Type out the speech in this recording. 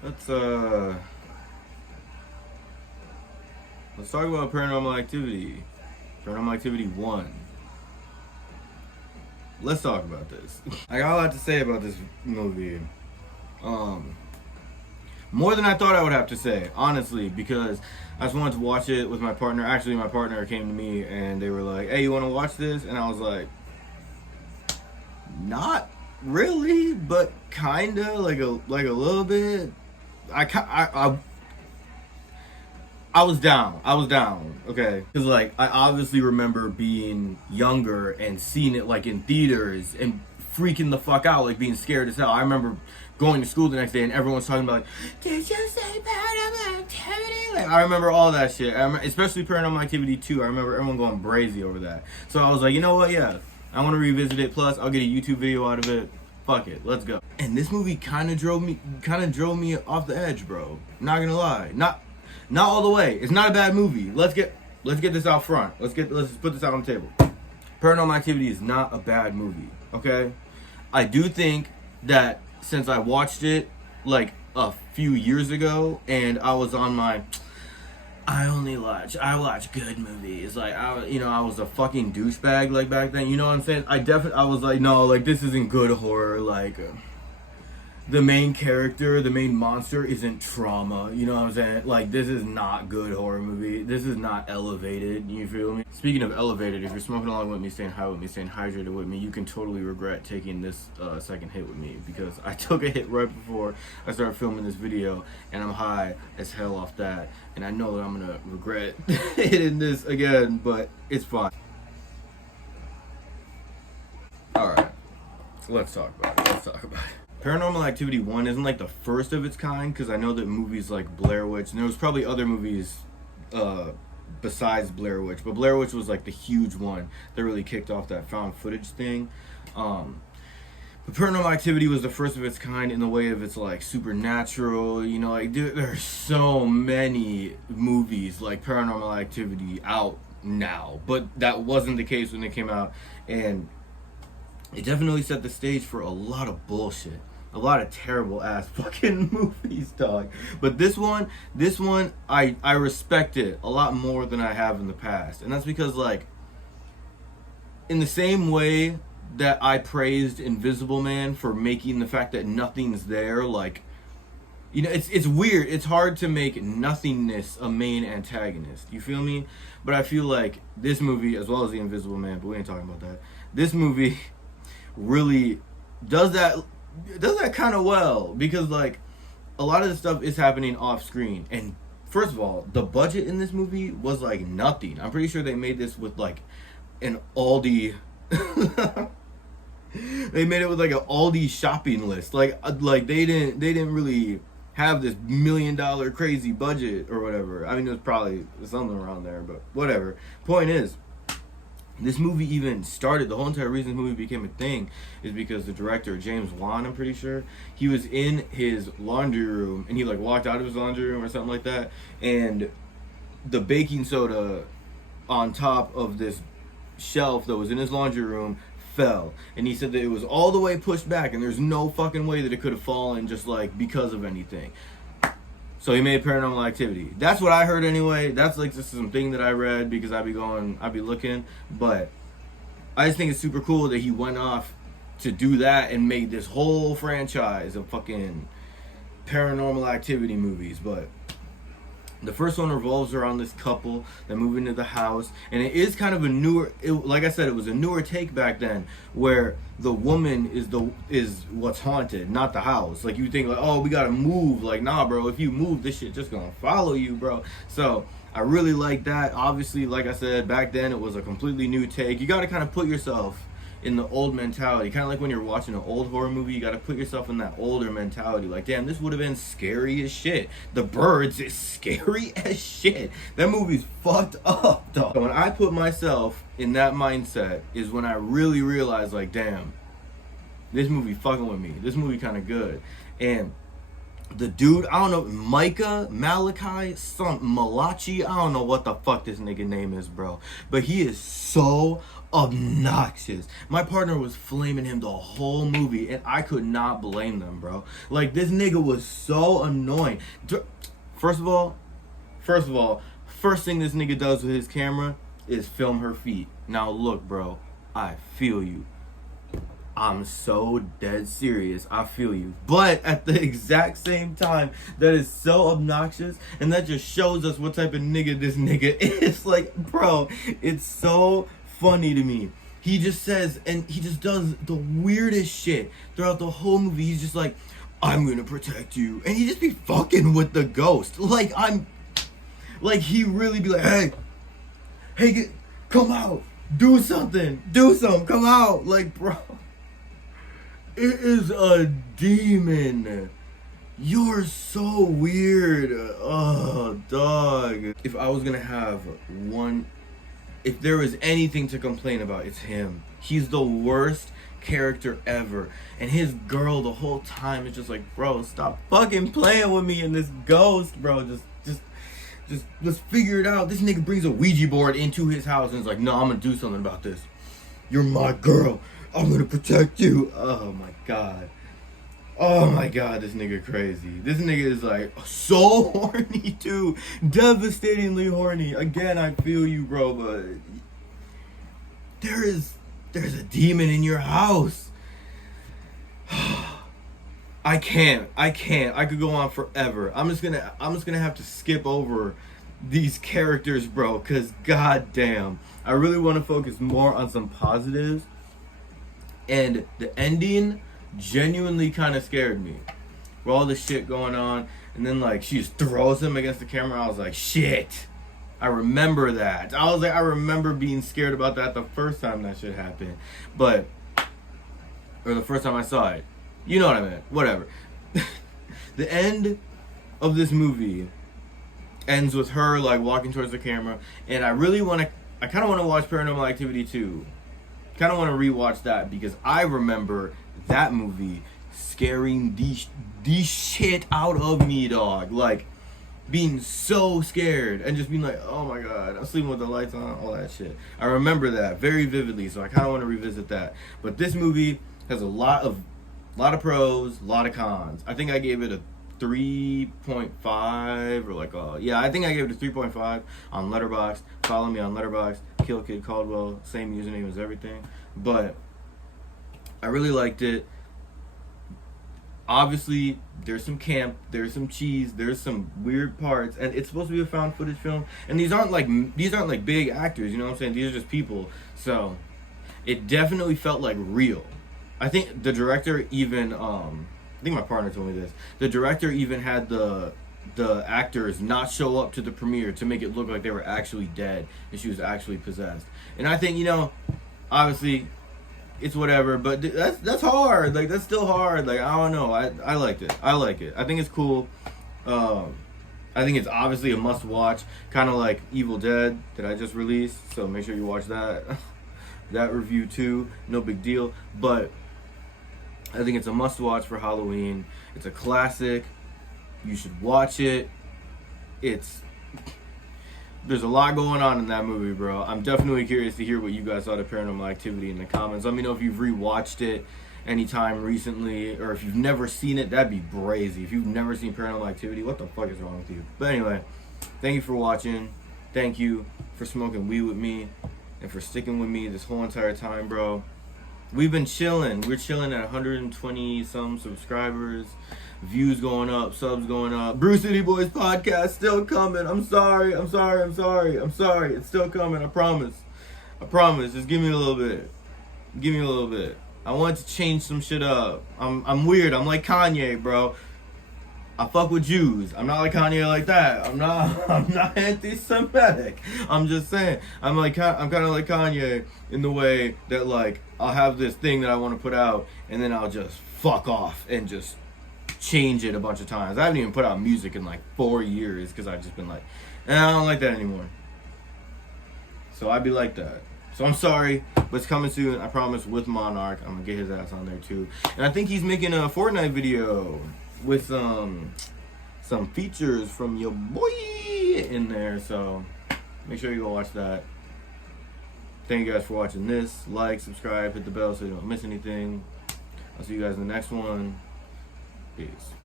Let's let's talk about Paranormal Activity. Paranormal Activity 1. Let's talk about this. I got a lot to say about this movie. Um More than I thought I would have to say, honestly, because I just wanted to watch it with my partner. Actually, my partner came to me and they were like, "Hey, you want to watch this?" And I was like, "Not really, but kinda, like a little bit." I was down. I was down. Okay, because like I obviously remember being younger and seeing it like in theaters and freaking the fuck out, like being scared as hell. I remember going to school the next day and everyone's talking about like, "Did you say Paranormal Activity?" Like I remember all that shit. Especially Paranormal Activity 2. I remember everyone going crazy over that. So I was like, you know what? Yeah, I want to revisit it. Plus, I'll get a YouTube video out of it. Fuck it, let's go. And this movie kind of drove me off the edge, bro. Not gonna lie, not all the way. It's not a bad movie. Let's get this out front. Let's just put this out on the table. Paranormal Activity is not a bad movie. Okay, I do think that since I watched it like a few years ago, and I was on my I watch good movies. Like I was a fucking douchebag like back then. You know what I'm saying? I was like, no, like this isn't good horror. Like the main character, the main monster isn't trauma. You know what I'm saying? Like this is not good horror movie. This is not elevated. You feel me? Speaking of elevated, if you're smoking along with me, staying high with me, staying hydrated with me, you can totally regret taking this second hit with me because I took a hit right before I started filming this video, and I'm high as hell off that, and I know that I'm gonna regret hitting this again, but it's fine. All right, so let's talk about it. Paranormal Activity 1 isn't like the first of its kind, because I know that movies like Blair Witch, and there was probably other movies besides Blair Witch, but Blair Witch was like the huge one that really kicked off that found footage thing. But Paranormal Activity was the first of its kind in the way of it's like supernatural. You know, like there's so many movies like Paranormal Activity out now, but that wasn't the case when it came out, and it definitely set the stage for a lot of bullshit. A lot of terrible ass fucking movies, dog. But this one, I respect it a lot more than I have in the past. And that's because, like, in the same way that I praised Invisible Man for making the fact that nothing's there, like, you know, it's weird. It's hard to make nothingness a main antagonist. You feel me? But I feel like this movie, as well as The Invisible Man, but we ain't talking about that. This movie really does that kind of well, because like a lot of the stuff is happening off screen. And first of all, the budget in this movie was like nothing. I'm pretty sure they made this with like an Aldi they made it with like an Aldi shopping list. Like they didn't really have this $1 million crazy budget or whatever. I mean, it was probably something around there, but whatever. Point is, this movie even started, the whole entire reason this movie became a thing is because the director, James Wan, I'm pretty sure, he was in his laundry room and he like walked out of his laundry room or something like that, and the baking soda on top of this shelf that was in his laundry room fell, and he said that it was all the way pushed back and there's no fucking way that it could have fallen just like because of anything. So he made Paranormal Activity. That's what I heard anyway. That's like just something that I read because I'd be looking. But I just think it's super cool that he went off to do that and made this whole franchise of fucking Paranormal Activity movies. But the first one revolves around this couple that move into the house, and it is kind of a newer. Like I said, it was a newer take back then, where the woman is what's haunted, not the house. Like you think, like, oh, we gotta move. Like, nah, bro. If you move, this shit just gonna follow you, bro. So I really like that. Obviously, like I said, back then it was a completely new take. You gotta kind of put yourself in the old mentality, kind of like when you're watching an old horror movie, you gotta put yourself in that older mentality. Like, damn, this would have been scary as shit. The Birds is scary as shit. That movie's fucked up, dog. When I put myself in that mindset is when I really realized, like, damn, this movie fucking with me. This movie kind of good. And the dude, I don't know, Malachi, some Malachi, I don't know what the fuck this nigga name is, bro. But he is so obnoxious. My partner was flaming him the whole movie, and I could not blame them, bro. Like, this nigga was so annoying. First of all, first thing this nigga does with his camera is film her feet. Now look, bro, I feel you. I'm so dead serious. I feel you. But at the exact same time, that is so obnoxious, and that just shows us what type of nigga this nigga is. Like, bro, it's so funny to me. He just says, and he just does the weirdest shit throughout the whole movie. He's just like, I'm gonna protect you. And he just be fucking with the ghost. Like, he really be like, hey, come out. Do something, come out. Like, bro. It is a demon. You're so weird. Oh, dog. If I was gonna have if there was anything to complain about, it's him. He's the worst character ever. And his girl the whole time is just like, bro, stop fucking playing with me and this ghost, bro. Just figure it out. This nigga brings a Ouija board into his house and is like, no, I'm gonna do something about this. You're my girl. I'm gonna protect you. Oh my god. Oh my god, this nigga crazy. This nigga is like so horny too. Devastatingly horny. Again, I feel you, bro, but there's a demon in your house. I can't. I could go on forever. I'm just gonna have to skip over these characters, bro, cause goddamn. I really wanna focus more on some positives. And the ending genuinely kind of scared me. With all this shit going on. And then, like, she just throws him against the camera. I was like, shit. I remember that. I remember being scared about that the first time that shit happened. Or the first time I saw it. You know what I meant. Whatever. The end of this movie ends with her, like, walking towards the camera. And I kind of want to watch Paranormal Activity 2. Kind of want to rewatch that because I remember that movie scaring the shit out of me, dog. Like, being so scared and just being like, oh my god, I'm sleeping with the lights on, all that shit. I remember that very vividly, so I kind of want to revisit that. But this movie has a lot of pros, a lot of cons. I think I gave it a 3.5 or like, I think I gave it a 3.5 on Letterboxd. Follow me on Letterboxd. Kill Kid Caldwell, same username as everything. But I really liked it. Obviously, there's some camp, there's some cheese, there's some weird parts, and it's supposed to be a found footage film. And these aren't like big actors, you know what I'm saying? These are just people. So it definitely felt like real. I think the director even I think my partner told me this. The director even had the actors not show up to the premiere to make it look like they were actually dead and she was actually possessed. And I think, obviously it's whatever, but that's hard. Like, that's still hard. Like, I don't know. I liked it. I like it. I think it's cool. I think it's obviously a must watch, kind of like Evil Dead that I just released. So make sure you watch that. That review too. No big deal. But I think it's a must watch for Halloween. It's a classic. You should watch it. There's a lot going on in that movie, bro. I'm definitely curious to hear what you guys thought of Paranormal Activity in the comments. Let me know if you've rewatched it anytime recently, or if you've never seen it. That'd be brazy. If you've never seen Paranormal Activity, what the fuck is wrong with you? But anyway, thank you for watching. Thank you for smoking weed with me and for sticking with me this whole entire time, bro. We've been chilling. We're chilling at 120 some subscribers. Views going up, subs going up. Brew City Boys podcast still coming. I'm sorry. It's still coming. I promise. Just give me a little bit. I want to change some shit up. I'm weird. I'm like Kanye, bro. I fuck with Jews. I'm not like Kanye like that. I'm not anti-Semitic. I'm just saying. I'm kind of like Kanye in the way that, like, I'll have this thing that I want to put out and then I'll just fuck off and just change it a bunch of times. I haven't even put out music in like 4 years because I've just been like, I don't like that anymore. So I'd be like that. So I'm sorry, but it's coming soon. I promise. With Monarch, I'm gonna get his ass on there too. And I think he's making a Fortnite video with some features from your boy in there. So make sure you go watch that. Thank you guys for watching this. Like, subscribe, hit the bell so you don't miss anything. I'll see you guys in the next one. Peace.